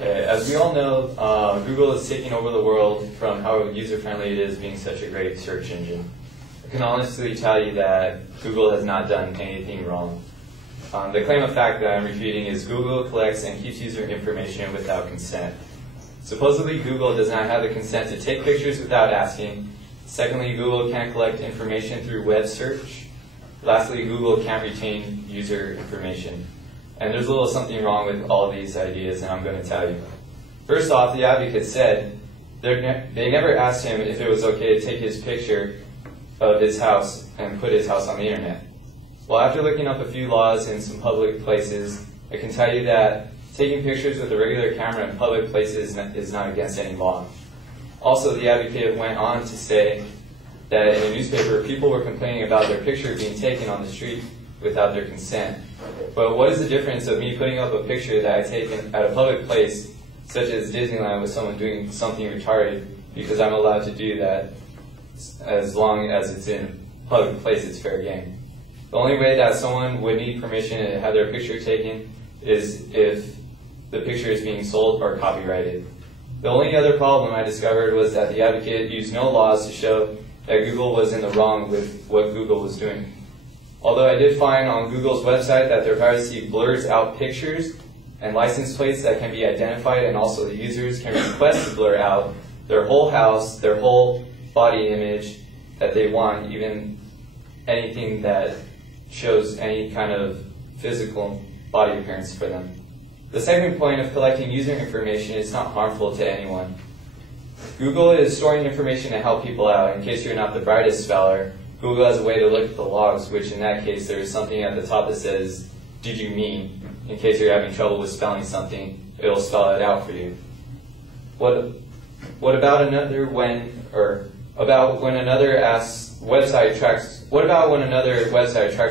Okay, as we all know, Google is taking over the world from how user-friendly it is being such a great search engine. I can honestly tell you that Google has not done anything wrong. The claim of fact that I'm refuting is Google collects and keeps user information without consent. Supposedly, Google does not have the consent to take pictures without asking. Secondly, Google can't collect information through web search. Lastly, Google can't retain user information. And there's a little something wrong with all of these ideas, and I'm going to tell you. First off, the advocate said they never asked him if it was okay to take his picture of his house and put his house on the internet. Well, after looking up a few laws in some public places, I can tell you that taking pictures with a regular camera in public places is not against any law. Also, the advocate went on to say that in a newspaper, people were complaining about their picture being taken on the street without their consent. But what is the difference of me putting up a picture that I take at a public place, such as Disneyland, with someone doing something retarded, because I'm allowed to do that as long as it's in a public place, it's fair game. The only way that someone would need permission to have their picture taken is if the picture is being sold or copyrighted. The only other problem I discovered was that the advocate used no laws to show that Google was in the wrong with what Google was doing. Although I did find on Google's website that their privacy blurs out pictures and license plates that can be identified, and also the users can request to blur out their whole house, their whole body image that they want, even anything that shows any kind of physical body appearance for them. The second point of collecting user information is not harmful to anyone. Google is storing information to help people out. In case you're not the brightest speller, Google has a way to look at the logs, which in that case there is something at the top that says, "Did you mean?" In case you're having trouble with spelling something, it'll spell it out for you. What about when another website tracks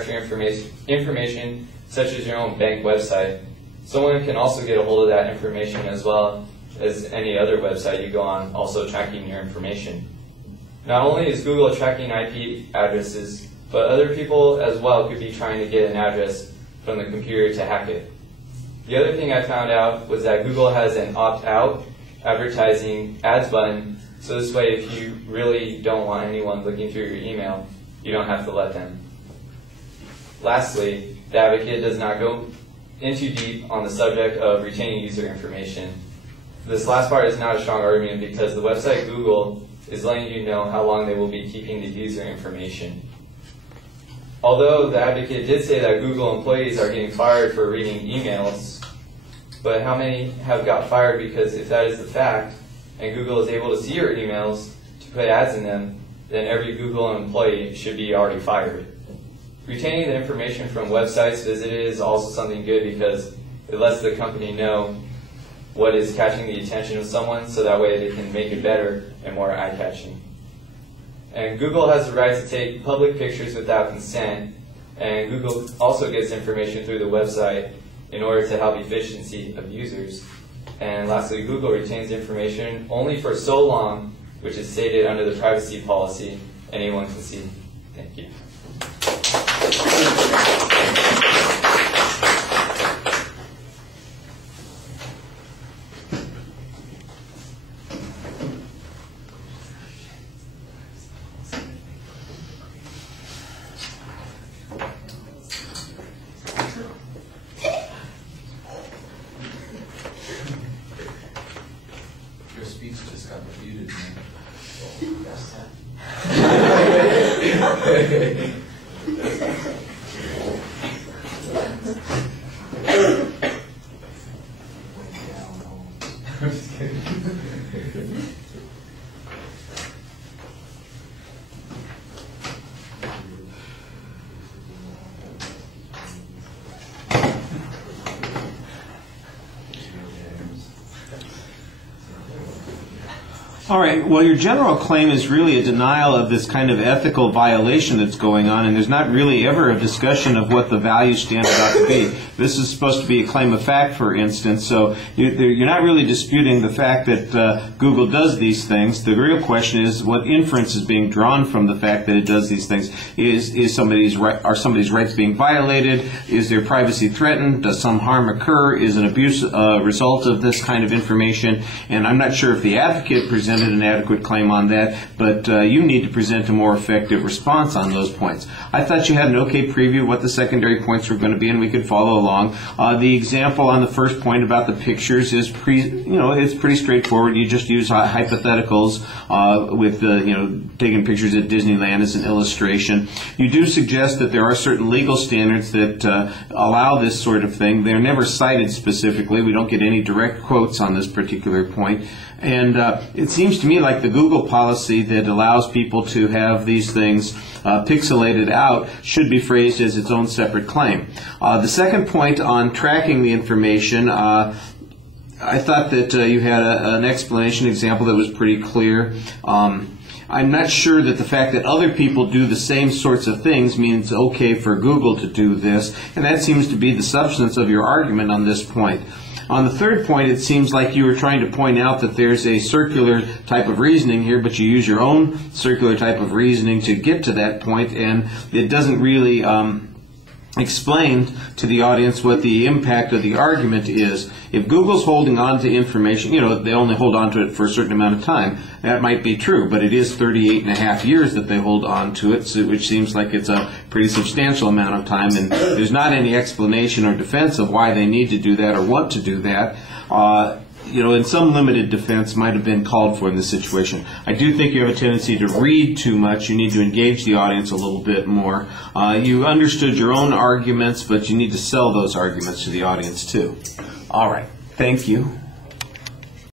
your information, such as your own bank website? Someone can also get a hold of that information as well as any other website you go on, also tracking your information. Not only is Google tracking IP addresses, but other people as well could be trying to get an address from the computer to hack it. The other thing I found out was that Google has an opt-out advertising ads button, so this way if you really don't want anyone looking through your email, you don't have to let them. Lastly, the advocate does not go in too deep on the subject of retaining user information. This last part is not a strong argument because the website Google is letting you know how long they will be keeping the user information. Although the advocate did say that Google employees are getting fired for reading emails, but how many have got fired? Because if that is the fact, and Google is able to see your emails to put ads in them, then every Google employee should be already fired. Retaining the information from websites visited is also something good because it lets the company know what is catching the attention of someone, so that way they can make it better and more eye-catching. And Google has the right to take public pictures without consent, and Google also gets information through the website in order to help efficiency of users. And lastly, Google retains information only for so long, which is stated under the privacy policy anyone can see. Thank you. Your speech just got muted, man. All right. Well, your general claim is really a denial of this kind of ethical violation that's going on, and there's not really ever a discussion of what the value standard ought to be. This is supposed to be a claim of fact, for instance, so you're not really disputing the fact that Google does these things. The real question is what inference is being drawn from the fact that it does these things. Are somebody's rights being violated? Is their privacy threatened? Does some harm occur? Is an abuse a result of this kind of information? And I'm not sure if the advocate presented an adequate claim on that, but you need to present a more effective response on those points. I thought you had an okay preview of what the secondary points were going to be, and we could follow along. The example on the first point about the pictures is it's pretty straightforward. You just use hypotheticals with taking pictures at Disneyland as an illustration. You do suggest that there are certain legal standards that allow this sort of thing. They're never cited specifically. We don't get any direct quotes on this particular point. And it seems to me like the Google policy that allows people to have these things pixelated out should be phrased as its own separate claim. The second point on tracking the information, I thought that you had an explanation example that was pretty clear. I'm not sure that the fact that other people do the same sorts of things means okay for Google to do this, and that seems to be the substance of your argument on this point. On the third point, it seems like you were trying to point out that there's a circular type of reasoning here, but you use your own circular type of reasoning to get to that point, and it doesn't really explain to the audience what the impact of the argument is. If Google's holding on to information, they only hold on to it for a certain amount of time. That might be true, but it is 38.5 years that they hold on to it, which seems like it's a pretty substantial amount of time, and there's not any explanation or defense of why they need to do that or want to do that. And some limited defense might have been called for in this situation. I do think you have a tendency to read too much. You need to engage the audience a little bit more. You understood your own arguments, but you need to sell those arguments to the audience too. All right. Thank you.